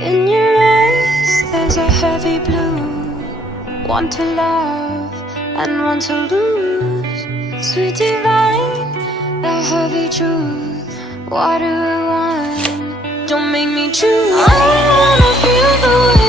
In your eyes there's a heavy blue, one to love and one to lose. Sweet divine, the heavy truth. What do I want? Don't make me choose. I wanna feel the way